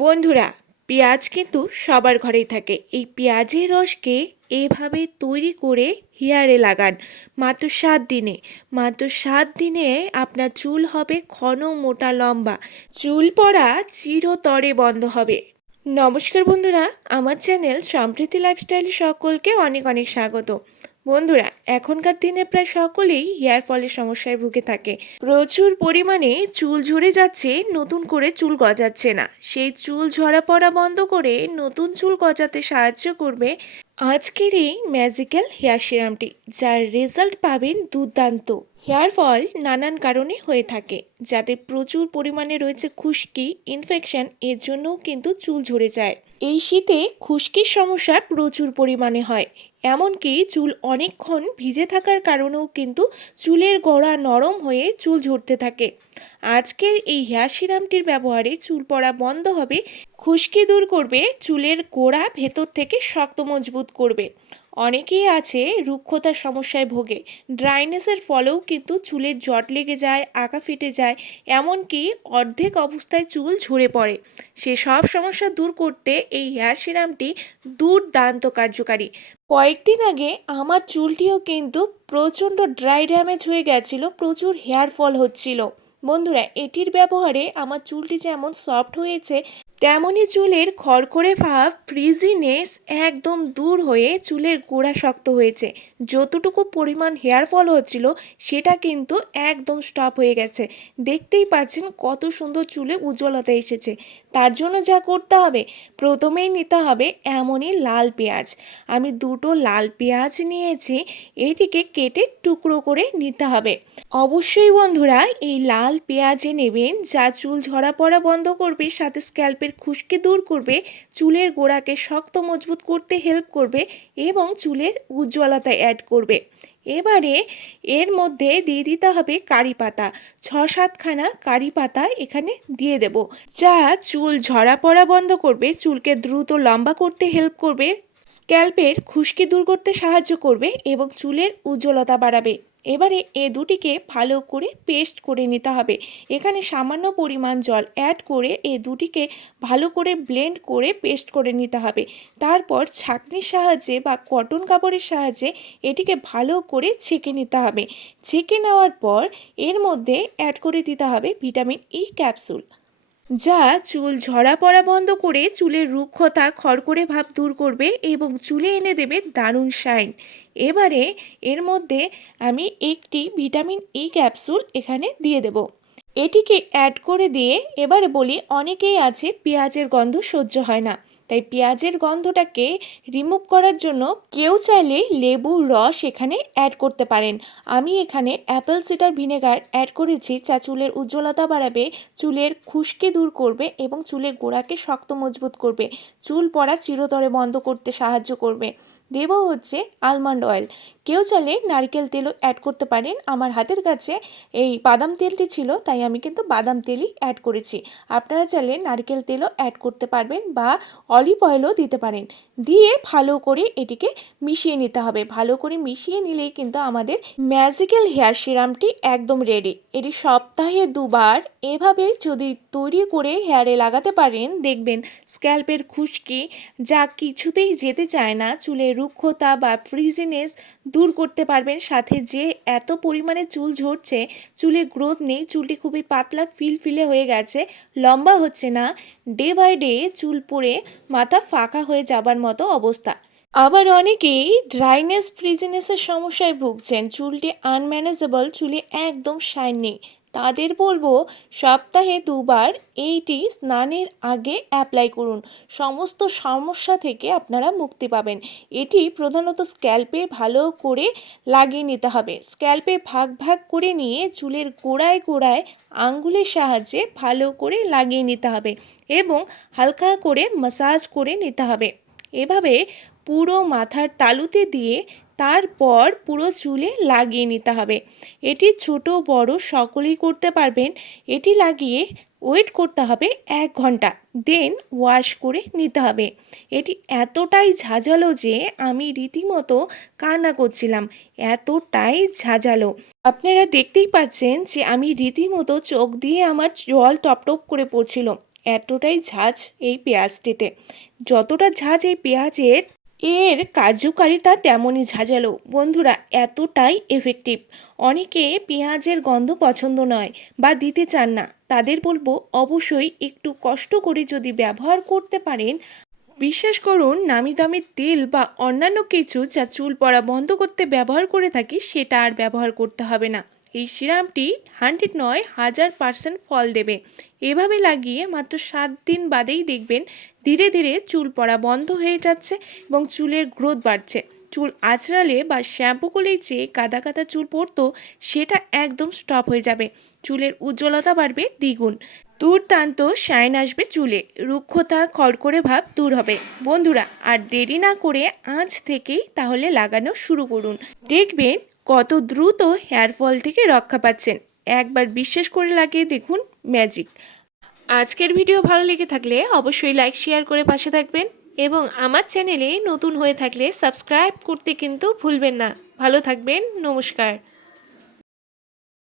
বন্ধুরা, পেঁয়াজ কিন্তু সবার ঘরেই থাকে। এই পেঁয়াজের রসকে এভাবে তৈরি করে হেয়ারে লাগান, মাত্র সাত দিনে। মাত্র সাত দিনে আপনার চুল হবে ঘন মোটা লম্বা। চুল পড়া চিরতরে বন্ধ হবে। নমস্কার বন্ধুরা, আমার চ্যানেল সম্প্রীতি লাইফস্টাইল সকলকে অনেক অনেক স্বাগত। বন্ধুরা, এখনকার দিনে প্রায় সকলেই হেয়ার ফলের সমস্যায় ভুগে থাকে। প্রচুর পরিমাণে চুল ঝরে যাচ্ছে, নতুন করে চুল গজাচ্ছে না। সেই চুল ঝরা পড়া বন্ধ করে নতুন চুল গজাতে সাহায্য করবে আজকের এই ম্যাজিক্যাল হেয়ার সিরামটি, যার রেজাল্ট পাবেন দুর্দান্ত। হেয়ার ফল নানান কারণে হয়ে থাকে, যাতে প্রচুর পরিমাণে রয়েছে খুশকি ইনফেকশন এর জন্যও কিন্তু চুল ঝরে যায়। এই শীতে খুশকির সমস্যা প্রচুর পরিমাণে হয়। এমনকি চুল অনেকক্ষণ ভিজে থাকার কারণেও কিন্তু চুলের গোড়া নরম হয়ে চুল ঝরতে থাকে। আজকের এই হেয়ার সিরামটির ব্যবহারে চুল পড়া বন্ধ হবে, খুশকি দূর করবে, চুলের গোড়া ভেতর থেকে শক্ত মজবুত করবে। অনেকেই আছে রুক্ষতার সমস্যায় ভোগে। ড্রাইনেসের ফলেও কিন্তু চুলের জট লেগে যায়, আঁকা ফেটে যায়, এমনকি অর্ধেক অবস্থায় চুল ঝরে পড়ে। সে সব সমস্যা দূর করতে এই হেয়ার সিরামটি দুর্দান্ত কার্যকারী। কয়েকদিন আগে আমার চুলটিও কিন্তু প্রচণ্ড ড্রাই ড্যামেজ হয়ে গেছিল, প্রচুর হেয়ার ফল হচ্ছিল। বন্ধুরা, এটির ব্যবহারে আমার চুলটি যেমন সফট হয়েছে তেমনই চুলের খড়খড়ে ভাব ফ্রিজিনেস একদম দূর হয়ে চুলের গোড়া শক্ত হয়েছে। যতটুকু পরিমাণ হেয়ার ফল হচ্ছিল, সেটা কিন্তু একদম স্টপ হয়ে গেছে। দেখতেই পাচ্ছেন কত সুন্দর চুলে উজ্জ্বলতা এসেছে। তার জন্য যা করতে হবে, প্রথমেই নিতে হবে এমনই লাল পেঁয়াজ। আমি দুটো লাল পেঁয়াজ নিয়েছি, এটিকে কেটে টুকরো করে নিতে হবে। অবশ্যই বন্ধুরা, এই লাল পেঁয়াজে নেবেন যা চুল ঝরা পড়া বন্ধ করবে, সাথে স্ক্যাল্পের খুশকি দূর করবে, চুলের গোড়াকে শক্ত মজবুত করতে হেল্প করবে এবং চুলের উজ্জ্বলতা অ্যাড করবে। এবারে এর মধ্যে দিয়ে দিতে হবে কারি পাতা। ছ সাতখানা কারি পাতা এখানে দিয়ে দেব। যা চুল ঝরা পড়া বন্ধ করবে, চুলকে দ্রুত লম্বা করতে হেল্প করবে স্ক্যাল্পের খুশকি দূর করতে সাহায্য করবে এবং চুলের উজ্জ্বলতা বাড়াবে। এবারে এ দুটিকে ভালো করে পেস্ট করে নিতে হবে। এখানে সামান্য পরিমাণ জল অ্যাড করে এ দুটিকে ভালো করে ব্লেন্ড করে পেস্ট করে নিতে হবে। তারপর ছাঁকনির সাহায্যে বা কটন কাপড়ের সাহায্যে এটিকে ভালো করে ছেঁকে নিতে হবে। ছেঁকে নেওয়ার পর এর মধ্যে অ্যাড করে দিতে হবে ভিটামিন ই ক্যাপসুল যা চুল ঝরা পড়া বন্ধ করে চুলের রুক্ষতা খড়করে ভাব দূর করবে এবং চুলে এনে দেবে দারুণ শাইন। এবারে এর মধ্যে আমি একটি ভিটামিন ই ক্যাপসুল এখানে দিয়ে দেব। এটিকে অ্যাড করে দিয়ে এবারে বলি অনেকেই আছে পেঁয়াজের গন্ধ সহ্য হয় না। তাই পেঁয়াজের গন্ধটাকে রিমুভ করার জন্য কেউ চাইলে লেবুর রস এখানে অ্যাড করতে পারেন। আমি এখানে অ্যাপেল সিডার ভিনেগার অ্যাড করেছি, যা চুলের উজ্জ্বলতা বাড়াবে, চুলের খুশকি দূর করবে এবং চুলের গোড়াকে শক্ত মজবুত করবে। চুল পড়া চিরতরে বন্ধ করতে সাহায্য করবে। দেব হচ্ছে আলমন্ড অয়েল কেউ চাইলে নারকেল তেলও অ্যাড করতে পারেন। আমার হাতের কাছে এই বাদাম তেলটি ছিল, তাই আমি কিন্তু বাদাম তেলই অ্যাড করেছি। আপনারা চাইলে নারকেল তেলও অ্যাড করতে পারবেন বা অলিভ অয়েলও দিতে পারেন। দিয়ে ভালো করে এটিকে মিশিয়ে নিতে হবে। ভালো করে মিশিয়ে নিলেই কিন্তু আমাদের ম্যাজিক্যাল হেয়ার সিরামটি একদম রেডি এটি সপ্তাহে দুবার এভাবে যদি তৈরি করে হেয়ারে লাগাতে পারেন, দেখবেন স্ক্যাল্পের খুশকি যা কিছুতেই যেতে চায় না, চুলের রুক্ষতা বা ফ্রিজিনেস দূর করতে পারবেন। সাথে যে এত পরিমাণে চুল ঝরছে, চুলে গ্রোথ নেই, চুলটি খুবই পাতলা, ফিলফিলে হয়ে গেছে, লম্বা হচ্ছে না। ডে বাই ডে চুল পড়ে মাথা ফাঁকা হয়ে যাবার মতো অবস্থা। আবার অনেকেই ড্রাইনেস ফ্রিজিনেসের সমস্যায় ভুগছেন। চুলটি আনম্যানেজেবল চুলে একদম শাইন নেই। তাদের বলব সপ্তাহে দুবার এইটি স্নানের আগে অ্যাপ্লাই করুন। সমস্ত সমস্যা থেকে আপনারা মুক্তি পাবেন। এটি প্রধানত স্ক্যাল্পে ভালো করে লাগিয়ে নিতে হবে। স্ক্যাল্পে ভাগ ভাগ করে নিয়ে চুলের গোড়ায় গোড়ায় আঙ্গুলের সাহায্যে ভালো করে লাগিয়ে নিতে হবে এবং হালকা করে মাসাজ করে নিতে হবে। এভাবে পুরো মাথার তালুতে দিয়ে তারপর পুরো চুলে লাগিয়ে নিতে হবে। এটি ছোট, বড় সকলেই করতে পারবেন। এটি লাগিয়ে ওয়েট করতে হবে এক ঘণ্টা। দেন ওয়াশ করে নিতে হবে। এটি এতটাই ঝাঁঝালো যে আমি রীতিমতো কান্না করছিলাম। এতটাই ঝাঁঝালো। আপনারা দেখতেই পাচ্ছেন যে আমি রীতিমতো চোখ দিয়ে আমার জল টপ টপ করে পড়ছিল। এতটাই ঝাঁঝ এই পেঁয়াজটিতে। যতটা ঝাঁঝ এই পেঁয়াজের এর কার্যকারিতা তেমনই ঝাঁঝালো। বন্ধুরা, এতটাই এফেক্টিভ অনেকে পেঁয়াজের গন্ধ পছন্দ নয় বা দিতে চান না। তাদের বলব, অবশ্যই একটু কষ্ট করে যদি ব্যবহার করতে পারেন বিশ্বাস করুন নামি দামি তেল বা অন্যান্য কিছু যা চুল পড়া বন্ধ করতে ব্যবহার করে থাকি, সেটা আর ব্যবহার করতে হবে না। এই সিরামটি হান্ড্রেড নয় হাজার পার্সেন্ট ফল দেবে। এভাবে লাগিয়ে মাত্র সাত দিন বাদেই দেখবেন ধীরে ধীরে চুল পড়া বন্ধ হয়ে যাচ্ছে এবং চুলের গ্রোথ বাড়ছে। চুল আঁচড়ালে বা শ্যাম্পু করলেই যে কাদা কাদা চুল পড়তো, সেটা একদম স্টপ হয়ে যাবে। চুলের উজ্জ্বলতা বাড়বে দ্বিগুণ। দুর্দান্ত শাইন আসবে চুলে। রুক্ষতা খড়কড়ে ভাব দূর হবে। বন্ধুরা, আর দেরি না করে আজ থেকেই তাহলে লাগানো শুরু করুন। দেখবেন কত দ্রুত হেয়ার ফল থেকে রক্ষা পাচ্ছেন। একবার বিশ্বাস করে লাগিয়ে দেখুন ম্যাজিক। আজকের ভিডিও ভালো লেগে থাকলে অবশ্যই লাইক, শেয়ার করে পাশে থাকবেন এবং আমার চ্যানেলে নতুন হয়ে থাকলে সাবস্ক্রাইব করতে কিন্তু ভুলবেন না। ভালো থাকবেন, নমস্কার।